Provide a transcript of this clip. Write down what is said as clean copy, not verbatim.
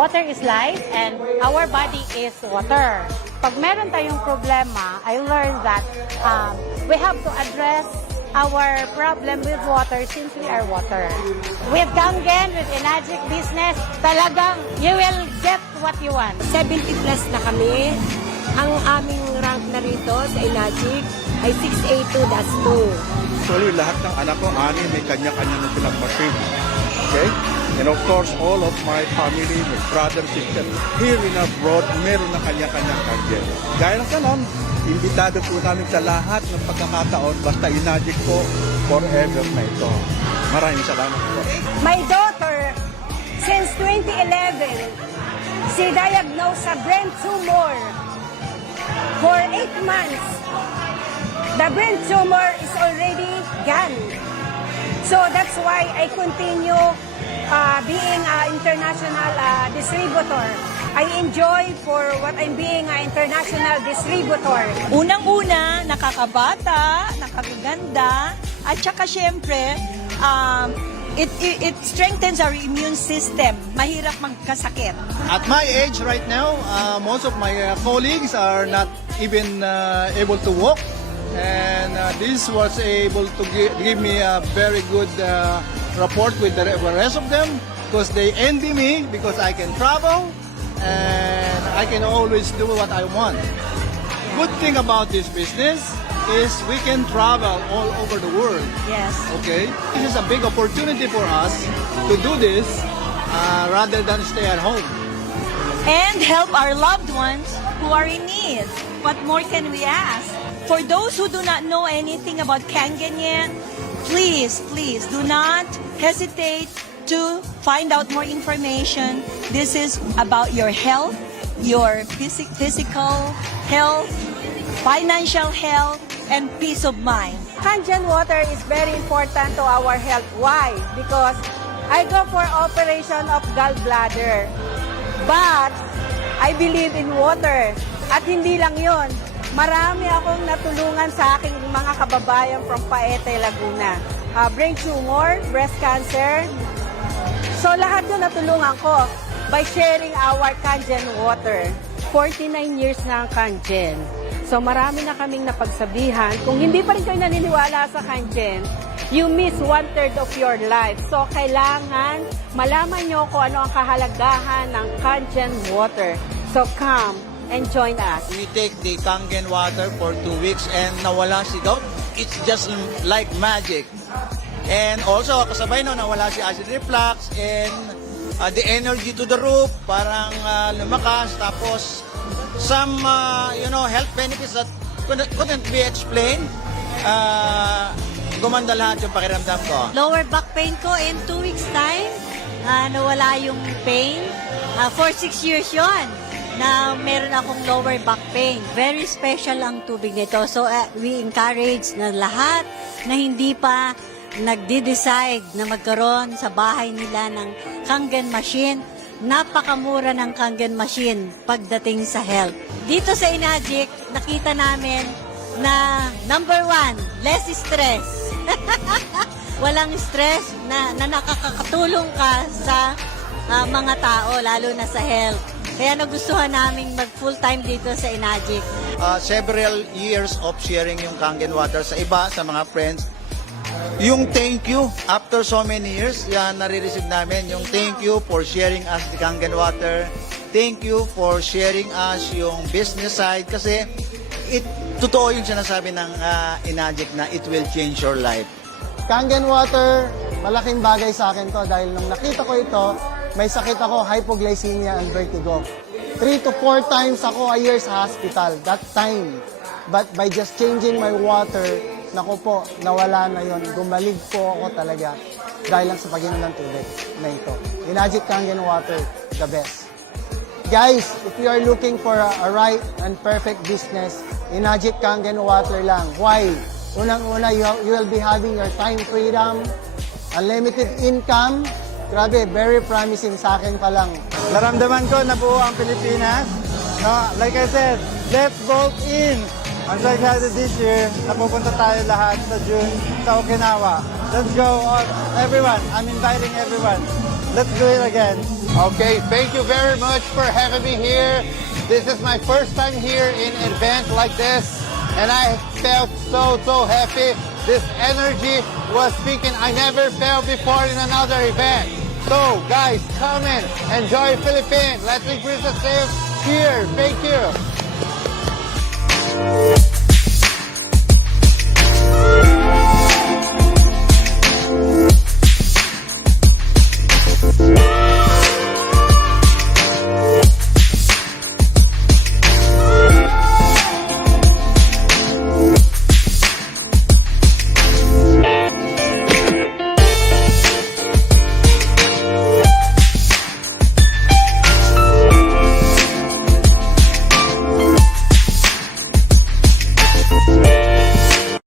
water is life and our body is water. Pag meron tayong problema, I learned that we have to address our problem with water since we are water. With Kangen, with Enagic business, talagang you will get what you want. 70 plus na kami. Ang aming rank na rito sa Enagic ay 682-2. Actually, lahat ng anak ko, may kanya-kanya na silang machine. Okay? And of course, all of my family, my brother, sister, here in abroad, meron na kanya-kanyang Kangen. Gaya ng ganon, imbitado po namin sa lahat ng pagkakataon, basta Enagic po, forever na ito. Maraming salamat po. My daughter, since 2011, she diagnosed a brain tumor. For 8 months, the brain tumor is already gone. So that's why I continue being an international distributor. I enjoy for what I'm being an international distributor. Unang-una, nakakabata, nakakaganda, at saka syempre, it strengthens our immune system. Mahirap magkasakit. At my age right now, most of my colleagues are not even able to walk. And this was able to give me a very good rapport with the rest of them because they envy me because I can travel and I can always do what I want. Good thing about this business is we can travel all over the world. Yes. Okay? This is a big opportunity for us to do this rather than stay at home. And help our loved ones who are in need. What more can we ask? For those who do not know anything about Kangen yet, please do not hesitate to find out more information. This is about your health, your physical health, financial health, and peace of mind. Kangen water is very important to our health. Why? Because I go for operation of gallbladder. But I believe in water. At hindi lang yon. Marami akong natulungan sa aking mga kababayan from Paete, Laguna. Brain tumor, breast cancer. So lahat yun natulungan ko by sharing our Kangen water. 49 years na ang Kangen. So marami na kaming napagsabihan. Kung hindi pa rin kayo naniniwala sa Kangen, you miss 1/3 of your life. So kailangan malaman nyo kung ano ang kahalagahan ng Kangen water. So come and join us. We take the Kangen water for 2 weeks and nawala si gout. It's just like magic. And also, kasabay no, nawala si acid reflux and the energy to the roof, parang lumakas. Tapos, some, health benefits that couldn't be explained. Gumanda lahat yung pakiramdam ko. Lower back pain ko in 2 weeks time, nawala yung pain. For 6 years yon na meron akong lower back pain. Very special ang tubig nito. So we encourage na lahat na hindi pa nagde-decide na magkaroon sa bahay nila ng Kangen machine. Napakamura ng Kangen machine pagdating sa health. Dito sa Enagic, nakita namin na number 1, less stress. Walang stress na nakakatulong ka sa mga tao, lalo na sa health. Kaya nagustuhan namin mag full-time dito sa Enagic. Several years of sharing yung Kangen water sa iba, sa mga friends. Yung thank you, after so many years, yan nare-receive namin. Yung thank you for sharing us the Kangen water. Thank you for sharing us yung business side. Kasi totoo yung sinasabi ng Enagic na it will change your life. Kangen water, malaking bagay sa akin to dahil nung nakita ko ito, may sakit ako, hypoglycemia and vertigo. 3 to 4 times ako a year sa hospital, that time. But by just changing my water, naku po, nawala na yon. Gumalig po ako talaga dahil lang sa pag-inom ng tubig na ito. Enagic Kangen water, the best. Guys, if you are looking for a right and perfect business, Enagic Kangen water lang. Why? Unang-una, you will be having your time freedom, unlimited income. Grabe, very promising sa akin pa lang. Naramdaman ko na buo ang Pilipinas. No, like I said, let's vote in. I'm so excited this year na pupunta tayo lahat sa June sa Okinawa. Let's go, everyone. I'm inviting everyone. Let's do it again. Okay, thank you very much for having me here. This is my first time here in an event like this, and I felt so happy. This energy was speaking I never felt before in another event. So, guys, come in, enjoy Philippines. Let's increase the sales here. Thank you.